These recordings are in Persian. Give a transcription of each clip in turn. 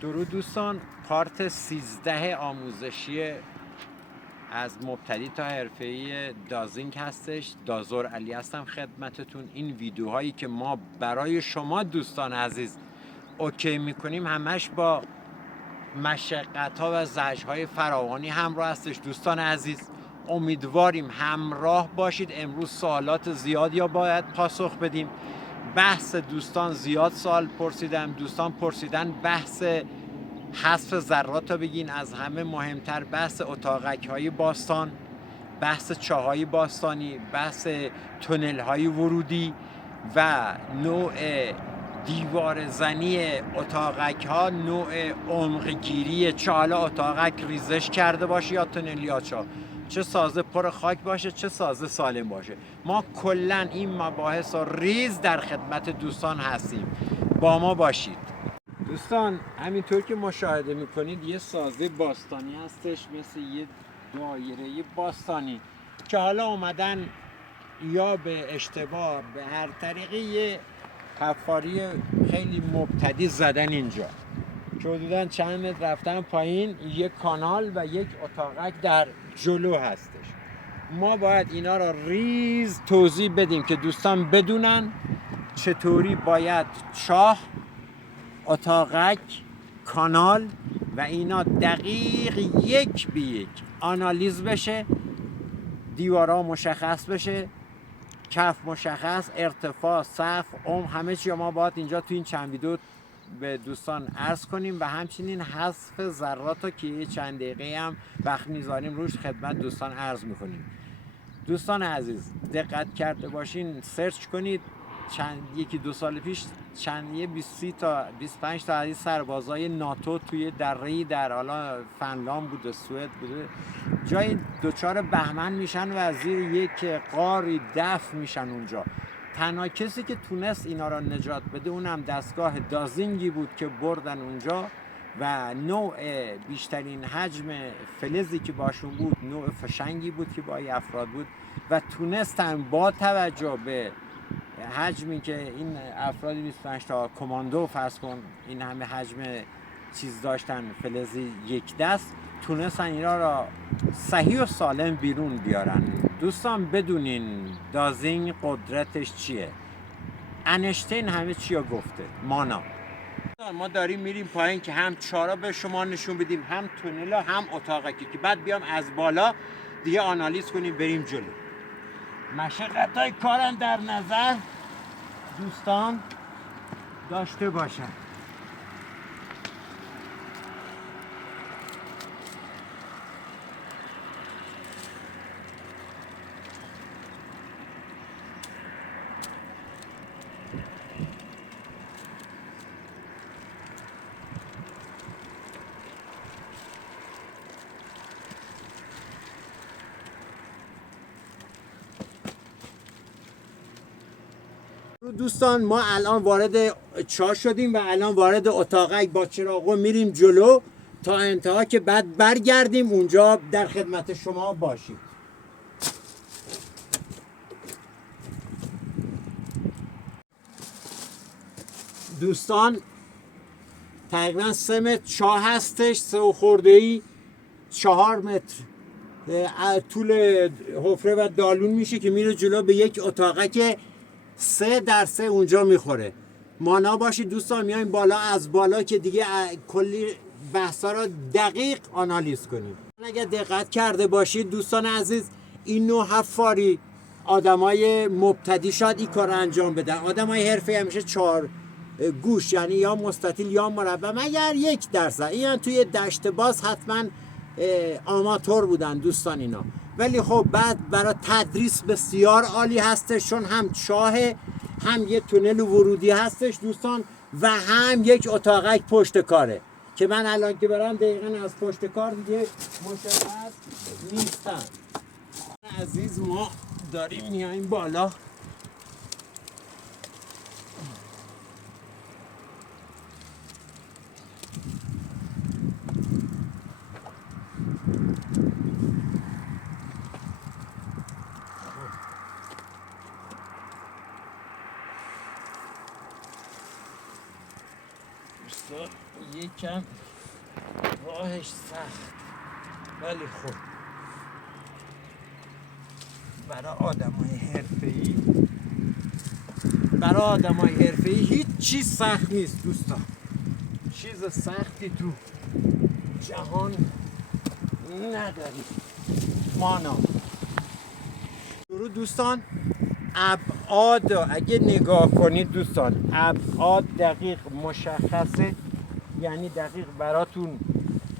درود دوستان، پارت 13 آموزشی از مبتدی تا حرفه‌ای دازینگ هستش. دازور علی هستم خدمتتون. این ویدیوهایی که ما برای شما دوستان عزیز اوکی میکنیم همش با مشقت‌ها و زجرهای فراوانی همراه هستش. دوستان عزیز امیدواریم همراه باشید. امروز سوالات زیادی باید پاسخ بدیم. بحث دوستان زیاد سوال پرسیدن، دوستان پرسیدن بحث حذف ذرات رو بگین. از همه مهمتر بحث اتاقک‌های باستان، بحث چاهای باستانی، بحث تونل‌های ورودی و نوع دیوار زنی اتاقک‌ها، نوع عمق‌گیری چاه. حالا اتاقک ریزش کرده باشه یا تونل یا چه سازه پر خاک باشه چه سازه سالم باشه، ما کلا این مباحث رو ریز در خدمت دوستان هستیم. با ما باشید. دوستان همینطور که مشاهده میکنید یه سازه باستانی هستش، مثل یه دایره باستانی که حالا اومدن یا به اشتباه به هر طریقی یه حفاری خیلی مبتدی زدن اینجا که حدوداً چند متر رفتن پایین یک کانال و یک اتاقک در جلو هستش. ما باید اینا را ریز توضیح بدیم که دوستان بدونن چطوری باید چاه، اتاقک، کانال و اینا دقیق یک به یک آنالیز بشه، دیوارا مشخص بشه، کف مشخص، ارتفاع، سقف، همه چی ما باید اینجا تو این چند ویدیو به دوستان عرض کنیم و همچنین حذف ذرات رو که چند دقیقه هم وقت میذاریم روش خدمت دوستان عرض میکنیم. دوستان عزیز دقت کرده باشین، سرچ کنید یکی دو سال پیش یه 20 تا 25 تا از سربازای ناتو توی دره‌ای در حالا فنلاند بوده، سوئد بوده، جای دوچار بهمن میشن و از زیر یک غاری دفن میشن اونجا. تنها کسی که تونست اینا را نجات بده اونم دستگاه دازینگی بود که بردن اونجا و نوع بیشترین حجم فلزی که باشون بود نوع فشنگی بود که با این افراد بود و تونستن با توجه به حجمی که این افراد 25 تا کماندو فرض کن این همه حجم چیز داشتن، فلزی یک دست، تونستن اینا را صحیح و سالم بیرون بیارن. دوستان بدونین دازینگ قدرتش چیه. انشتین همه چی رو گفته. ما داریم میریم پایین که هم چارا به شما نشون بدیم، هم تونلا هم اتاقکی، که بعد بیام از بالا دیگه آنالیز کنیم بریم جلو. مشقت‌های کارم در نظر دوستان داشته باشن. دوستان ما الان وارد چاه شدیم و الان وارد اتاقک با چراغو میریم جلو تا انتها که بعد برگردیم اونجا در خدمت شما باشیم. دوستان تقریبا 3 متر چاه هستش، 3 خورده‌ای، 4 متر طول حفره و دالون میشه که میره جلو به یک اتاقک 3 در 3 اونجا میخوره. مانا باشید دوستان، میایم بالا، از بالا که دیگه کلی بحثا رو دقیق آنالیز کنیم. اگر دقت کرده باشید دوستان عزیز، این نوع حفاری آدمای مبتدی شاید این کار انجام بدن. آدمای حرفه‌ای همیشه 4 گوش، یعنی یا مستطیل یا مربع، مگر 1%. این توی دشت باز حتما آماتور بودن دوستان اینا. ولی خب بعد برای تدریس بسیار عالی هستش، چون هم چاه، هم یه تونل ورودی هستش دوستان و هم یک اتاقک پشت کاره که من الان که برم دقیقا از پشت کار دیگه مشخص نیستم. عزیز ما داریم میایم بالا. یکم راهش سخت، ولی خب برای آدمای حرفه‌ای هیچ چیز سخت نیست دوستان. چیز سختی تو جهان نداری. مانا دوستان، ابعاد اگه نگاه کنید دوستان، ابعاد دقیق مشخصه، یعنی دقیق براتون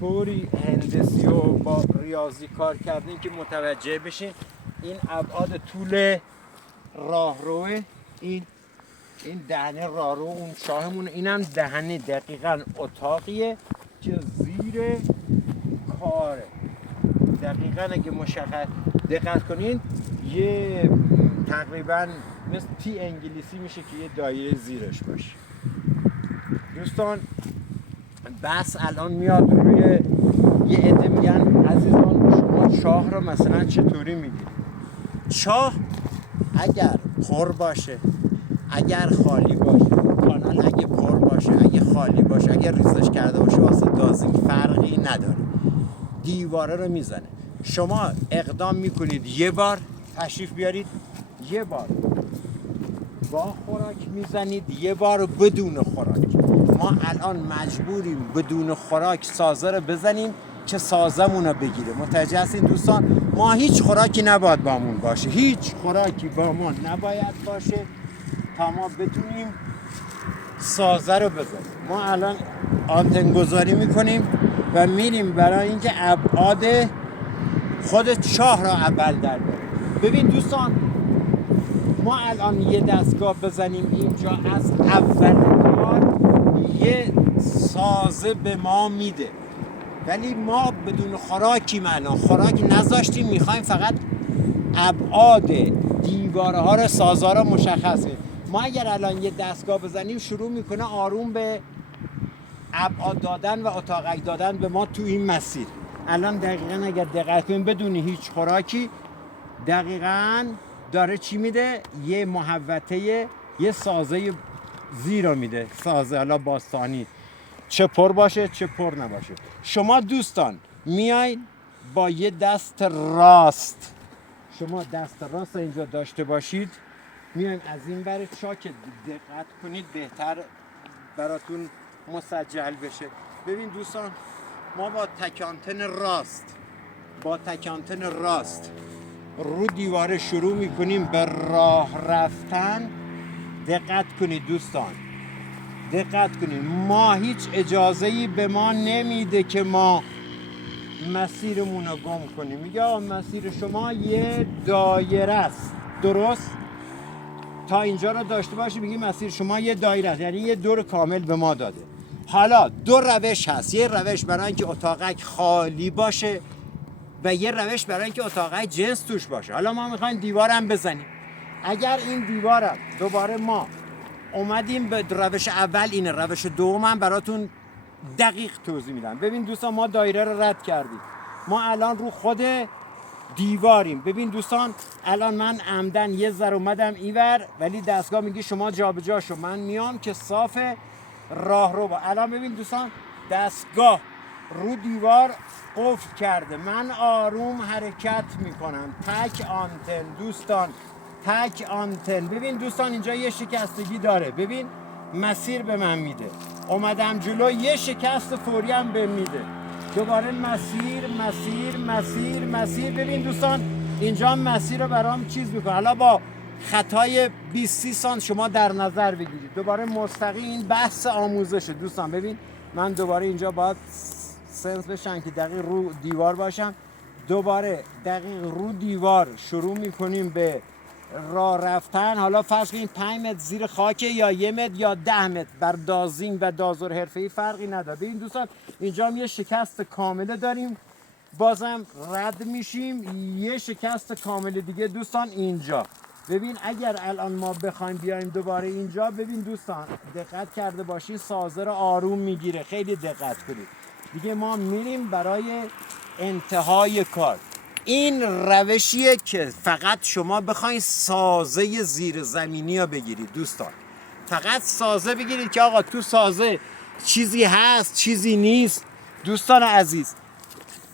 طوری هندسی و با ریاضی کار کردین که متوجه بشین. این ابعاد طول راهروه، این دهنه راهرو اون شاهمونه، اینم دهنه دقیقاً اتاقیه که زیر کاره. دقیقاً اگه مشخص دقت کنین یه تقریباً مثل تی انگلیسی میشه که یه دایره زیرش باشه. دوستان بس الان میاد روی یه عده میگن عزیزان شما چاه رو مثلا چطوری میگیرید؟ چاه اگر پر باشه، اگر خالی باشه، کانال اگه پر باشه، اگه خالی باشه، اگر ریزش کرده باشه، واسه دازینگ فرقی نداره، دیواره رو میزنه. شما اقدام میکنید یه بار تشریف بیارید، یه بار با خوراک میزنید، یه بار بدون خوراک. ما الان مجبوریم بدون خوراک سازه رو بزنیم که سازمون رو بگیره. متوجه هستین دوستان؟ ما هیچ خوراکی نباید بامون باشه، هیچ خوراکی با ما نباید باشه تا ما بتونیم سازه رو بزنیم. ما الان آنتن گذاری میکنیم و میریم برای اینکه ابعاد خود چاه را اول در بیاریم. ببین دوستان، ما الان یه دستگاه بزنیم اینجا، از اول کار یه سازه به ما میده، ولی ما بدون خوراکیم. الان خوراک نذاشتیم، میخوایم فقط ابعاد دیواره ها رو، سازا رو مشخصه. ما اگر الان یه دستگاه بزنیم شروع میکنه آروم به ابعاد دادن و اتاقک دادن به ما تو این مسیر. الان دقیقاً اگر دقت کنیم بدون هیچ خوراکی دقیقاً داره چی میده؟ یه محوطه، یه سازه زیر رو میده. سازه حالا باستانی، چه پر باشه چه پر نباشه. شما دوستان میاین با یه دست راست، شما دست راست اینجا داشته باشید، میایم از این ور چا که دقت کنید بهتر براتون مسجل بشه. ببین دوستان، ما با تکانتن راست رو دیواره شروع میکنیم به راه رفتن. دقت کنید دوستان، دقت کنید، ما هیچ اجازه‌ای به ما نمیده که ما مسیرمون رو گم کنیم. میگه مسیر شما یه دایره است، درست؟ تا اینجا رو داشته باشی بگی مسیر شما یه دایره است، یعنی یه دور کامل به ما داده. حالا دو روش هست، یه روش برای اینکه اتاقک خالی باشه و یه روش برای اینکه اتاقک جنس توش باشه. حالا ما میخوایم دیوارم بزنیم. اگر این دیوارم دوباره ما اومدیم به روش اول، اینه روش دومم براتون دقیق توضیح میدم. ببین دوستان، ما دایره رو رد کردیم، ما الان رو خود دیواریم. ببین دوستان، الان من عمدن یه ذره اومدم اینور، ولی دستگاه میگه شما جابجا شو، من میام که صاف راه رو با. الان ببین دوستان، دستگاه رو دیوار قفل کرده، من آروم حرکت میکنم، تک آنتن دوستان، تک آنتن. ببین دوستان اینجا یه شکستگی داره، ببین مسیر به من میده، اومدم جلو یه شکست فوری هم به میده، دوباره مسیر مسیر مسیر مسیر. ببین دوستان اینجا مسیر رو برام چیز میکنه. حالا با خطای 20-30 سانت شما در نظر بگیرید، دوباره مستقیم. این بحث آموزشه دوستان. ببین من دوباره اینجا باید سنس بشن که دقیق رو دیوار باشم، دوباره دقیق رو دیوار شروع میکنیم به راه رفتن. حالا فرض کنید 5 متر زیر خاک یا 1 متر یا 10 متر، بر دازینگ و دازور حرفه‌ای فرقی نداره. ببین دوستان اینجا هم یه شکست کامله داریم، بازم رد میشیم، یه شکست کامل دیگه دوستان اینجا. ببین اگر الان ما بخوایم بیایم دوباره اینجا، ببین دوستان دقت کرده باشید سازه رو آروم میگیره، خیلی دقت کنید. دیگه ما میریم برای انتهای کار. این روشیه که فقط شما بخواید سازه زیر زمینی رو بگیرید دوستان، فقط سازه بگیرید که آقا تو سازه چیزی هست چیزی نیست. دوستان عزیز،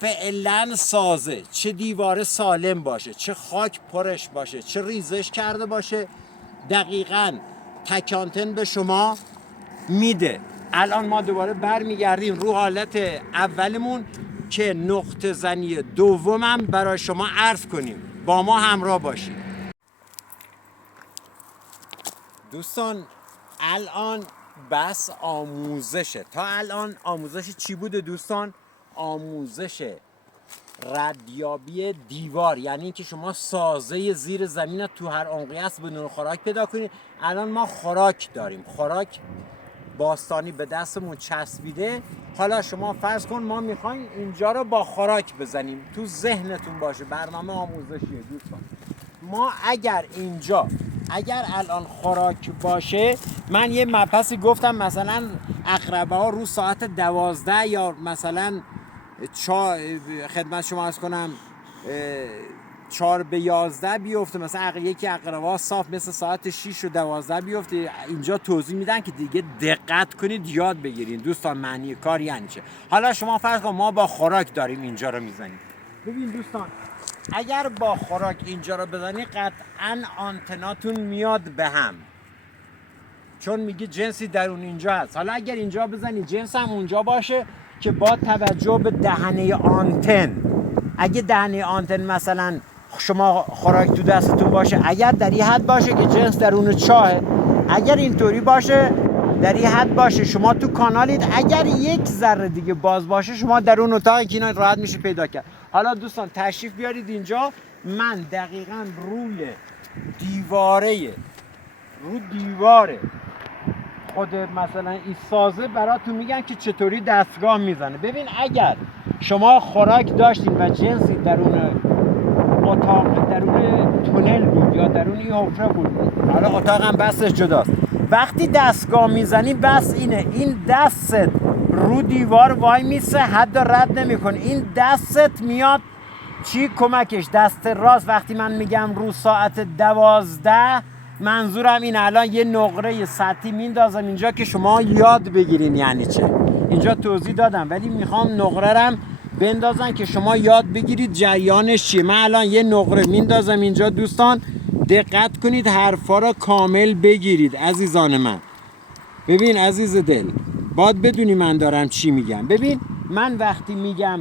فعلا سازه چه دیواره سالم باشه، چه خاک پرش باشه، چه ریزش کرده باشه، دقیقاً تک آنتن به شما میده. الان ما دوباره برمیگردیم رو حالت اولمون که نقطه زنی دومم برای شما عرض کنیم. با ما همراه باشید دوستان. الان بس آموزشه. تا الان آموزش چی بوده دوستان؟ آموزش ردیابی دیوار، یعنی اینکه شما سازه زیر زمین تو هر عمقی است بدون خوراک پیدا کنید. الان ما خوراک داریم، خوراک باستانی به دستمون چسبیده. حالا شما فرض کن ما میخوایم اینجا رو با خوراک بزنیم. تو ذهنتون باشه برنامه آموزشیه دوستان. ما اگر الان خوراک باشه، من یه مبحثی گفتم مثلا عقربه ها رو ساعت 12 یا مثلا خدمت شما عرض کنم 4 به 11 بیفته، مثلا یکی عقربه ها صاف مثل ساعت 6 و 12 بیفته. اینجا توضیح میدن که دیگه دقت کنید یاد بگیرین دوستان معنی کار یعنی چه. حالا شما فرض کن ما با خوراک داریم اینجا رو میزنیم. ببین دوستان، اگر با خوراک اینجا رو بزنی قطعا آنتناتون میاد به هم، چون میگه جنسی درون اینجا هست. حالا اگر اینجا بزنی جنس هم اونجا باشه که با توجه به دهنه آنتن، اگه دهنه آنتن مثلا شما خوراک تو دستتون باشه، اگر در این حد باشه که جنس درون چاهه، اگر اینطوری باشه در این حد باشه شما تو کانالید، اگر یک ذره دیگه باز باشه شما در اون اتاق که اینا راحت میشه پیدا کرد. حالا دوستان تشریف بیارید اینجا. من دقیقاً روی دیواره خود مثلا این سازه براتون میگن که چطوری دستگاه میزنه. ببین اگر شما خوراک داشتین و جنسی درون اتاق، درون تونل بود یا درون این حفره بود، حالا اتاق هم بسش جداست، وقتی دستگاه میزنی بس اینه، این دستت رو دیوار وای میسه، حد رد نمیکن. این دستت میاد چی کمکش؟ دست راست. وقتی من میگم رو ساعت 12 منظورم این. الان یه نقره سطحی میندازم اینجا که شما یاد بگیرین یعنی چه. اینجا توضیح دادم ولی میخوام نقره رم بندازن که شما یاد بگیرید جریانش چیه. من الان یه نقره میندازم اینجا دوستان، دقت کنید حرفا را کامل بگیرید عزیزان من. ببین عزیز دل، باید بدونی من دارم چی میگم. ببین من وقتی میگم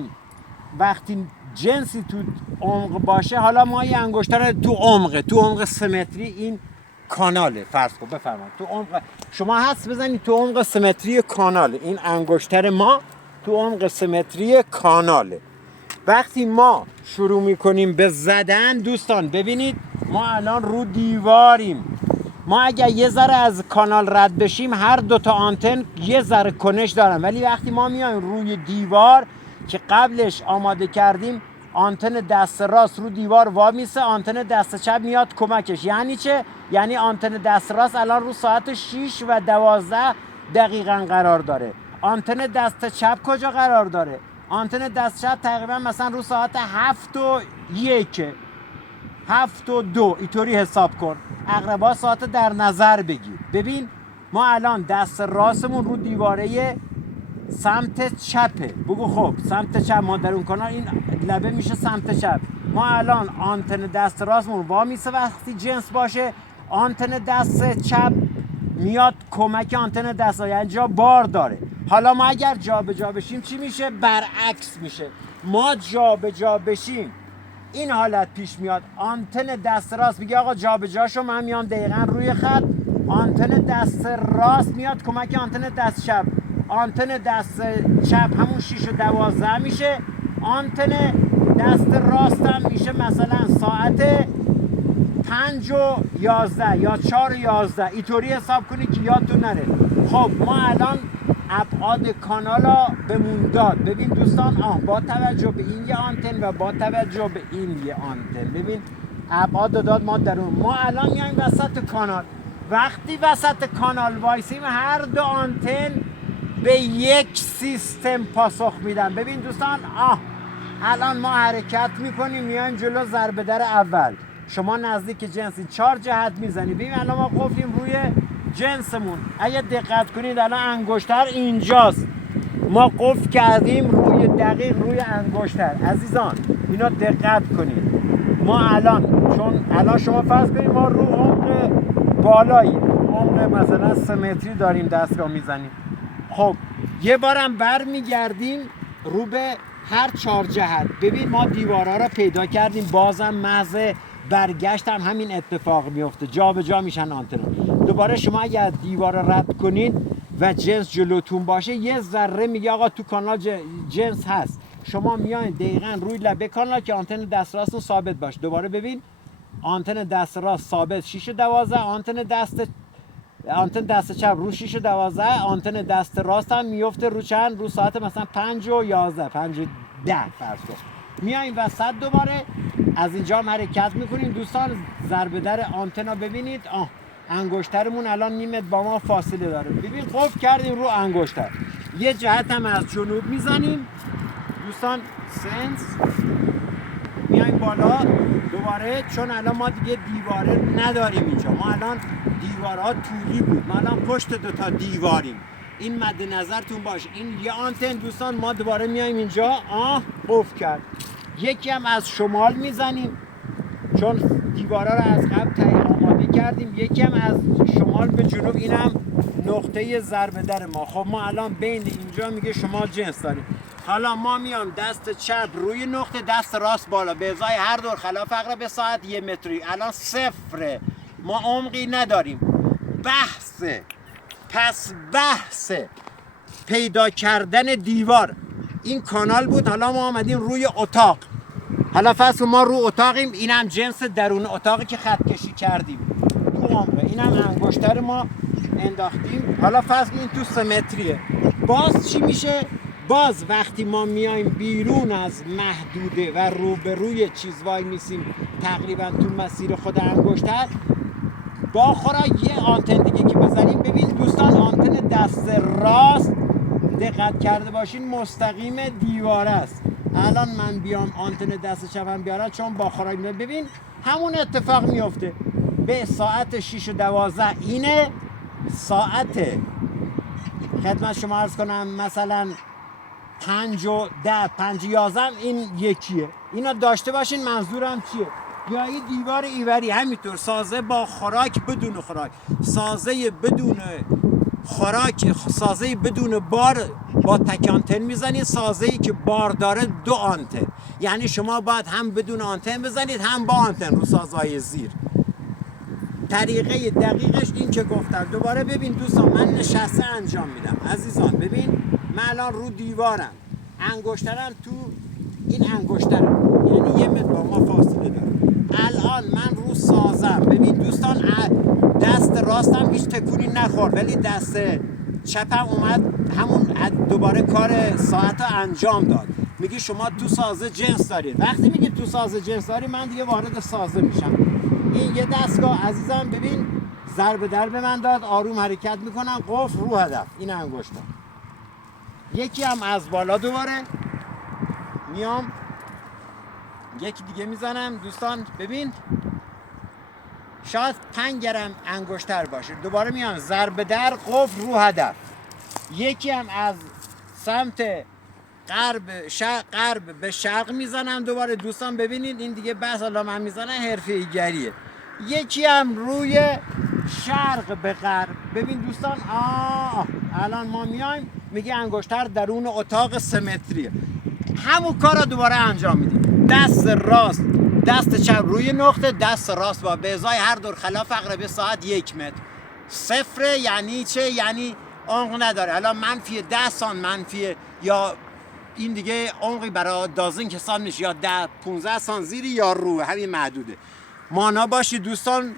وقتی جنسی تو عمق باشه، حالا ما یه انگشتر تو عمق 3 متری این کاناله فرض کن، بفرمایید تو عمق شما هست بزنید تو عمق 3 متری کاناله. این انگشتر ما تو عمق 3 متری کاناله. وقتی ما شروع میکنیم به زدن دوستان، ببینید ما الان رو دیواریم. ما اگر یه ذره از کانال رد بشیم هر دوتا آنتن یه ذره کنش دارن، ولی وقتی ما میایم روی دیوار که قبلش آماده کردیم، آنتن دست راست رو دیوار وامیسه، آنتن دست چپ میاد کمکش. یعنی چه؟ یعنی آنتن دست راست الان رو ساعت 6 و 12 دقیقاً قرار داره. آنتن دست چپ کجا قرار داره؟ آنتن دست چپ تقریبا مثلا رو ساعت 7 و 1 7 و 2 اینطوری حساب کن. عقربا ساعت در نظر بگیر. ببین ما الان دست راستمون رو دیواره سمت چپه. بگو خب سمت چپ، ما در اون کانال این لبه میشه سمت چپ. ما الان آنتن دست راستمون وا میسه وقتی جنس باشه، آنتن دست چپ میاد کمک آنتن دست، یعنی جا بار داره. حالا ما اگر جا به جا بشیم چی میشه؟ برعکس میشه. ما جا به جا بشیم این حالت پیش میاد. آنتن دست راست میگه آقا جا به جا شو، من میام دقیقاً روی خط. آنتن دست راست میاد کمک آنتن دست چپ. آنتن دست چپ همون 6 و 12 میشه. آنتن دست راست هم میشه مثلا ساعت 5 و 11 یا 4 و 11 اینطوری حساب کنی که یادتون نره. خب ما الان ابعاد کانالا بهمون داد. ببین دوستان با توجه به این یه آنتن و با توجه به این یه آنتن، ببین ابعاد داد ما درون. ما الان میایم وسط کانال. وقتی وسط کانال وایسیم هر دو آنتن به یک سیستم پاسخ میدن. ببین دوستان الان ما حرکت میکنیم میایم جلو ضربه در اول. شما نزدیک جنسی 4 جهت میزنی. ببین الان ما قفلیم روی جنسمون اگه دقت کنید الان انگشتر اینجاست، ما قفل کردیم روی دقیق روی انگشتر. عزیزان اینا دقت کنید، ما چون الان شما فرض کنید ما رو عمق بالایی، عمق مثلا 3 متری داریم دستگاه میزنیم. خب یه بارم برمیگردیم رو به هر 4 جهت. ببین ما دیوارها رو پیدا کردیم، بازم محض برگشت هم همین اتفاق میفته، جا به جا میشن آنتنا. دوباره شما اگر دیوار رو رد کنید و جنس جلوتون باشه، یه ذره میگه آقا تو کانال جنس هست، شما میاین دقیقاً روی لبه کانال که آنتن دست راستون ثابت باشه. دوباره ببین آنتن دست راست ثابت 6 و 12، آنتن دست چپ رو 6 و 12، آنتن دست راست هم میفته رو چند؟ رو ساعت مثلا 5 و 11 5 و 10 فرض کن. میایم وسط دوباره از اینجا حرکت میکنیم. دوستان ضربه در آنتنا ببینید، انگشترمون الان نیمت با ما فاصله داره. ببین قفل کردیم رو انگشتر. یه جهت هم از جنوب میزنیم دوستان، سنس میایم بالا دوباره، چون الان ما دیگه دیواره نداریم اینجا، ما الان دیوارها طولی بود، ما الان پشت 2 دیواریم. این مد نظرتون باشه. این یه آنتن دوستان، ما دوباره میایم اینجا قفل کرد. یکی هم از شمال میزنیم چون دیوارا رو از قبل تهیه آماده کردیم، یکی هم از شمال به جنوب، اینم نقطه ضربه در ما. خب ما الان بین اینجا میگه شما جنس داریم. حالا ما میام دست چپ روی نقطه، دست راست بالا، به ازای هر دور خلاف اقرب ساعت 1 متری. الان 0، ما عمقی نداریم. بحث پیدا کردن دیوار این کانال بود. حالا ما آمدیم روی اتاق. حالا فرض ما رو اتاقیم، اینم جنس درون اتاقی که خط کشی کردیم تو عمقه، اینم انگشتر ما انداختیم. حالا فرض این تو 3 متریه. باز چی میشه؟ باز وقتی ما میایم بیرون از محدوده و روبروی چیز وای میسیم تقریبا تو مسیر خود انگشتر، با خوراک یه آنتن دیگه که بزنیم. ببین دوستان آنتن دست راست دقت کرده باشین مستقیم دیواره است. الان من بیام آنتن دست چپم بیارم، چون با خوراک ببین همون اتفاق میفته. به ساعت 6 و 12 اینه، ساعت خدمت شما عرض کنم مثلا 5 و 10 5 و 11 این یکیه. اینا داشته باشین. منظورم چیه؟ یا این دیوار ایوری همینطور سازه با خوراک بدون خوراک، سازه بدون خوراک، سازه بدون بار با تک آنتن میزنید، سازه ای که بار داره 2 آنتن. یعنی شما باید هم بدون آنتن بزنید هم با آنتن رو سازهای زیر. طریقه دقیقش این که گفتم. دوباره ببین دوستان من نشسته انجام میدم. عزیزان ببین من الان رو دیوارم، انگشترم تو این انگشترم، یعنی 1 متر با ما فاصله داره. الان من رو سازم. ببین دوستان دست راستم هیچ تکونی نخورد، ولی دست چپم اومد همون دوباره کار ساعت رو انجام داد. میگی شما تو سازه جنس دارید. وقتی میگی تو سازه جنس داری، من دیگه وارد سازه میشم. این یه دستگاه عزیزم ببین ضربه در به من داد، آروم حرکت میکنم، قفل رو هدف. این انگشتم. یکی هم از بالا دوباره میام یکی دیگه میزنم. دوستان ببین شاید 5 گرم انگشتر باشه. دوباره میام ضربه در، قفل رو هدف. یکی هم از سمت غرب به شرق میزنم. دوباره دوستان ببینید این دیگه بس حالا من میزنم حرفه‌ای گریه. یکی هم روی شرق به غرب. ببین دوستان الان ما میایم میگه انگشتر درون اتاق 3 متریه. همون کار رو دوباره انجام میدیم. دست راست دست چپ روی نقطه، دست راست با به ازای هر دور خلاف اقرب ساعت 1 متر. 0 یعنی چه؟ یعنی عمق نداره. الان منفی 10 سانت، منفی یا این دیگه عمقی برای دازین که سان میشه، یا 10 15 سانت زیر یا رو، همین محدوده. مانا باشید دوستان.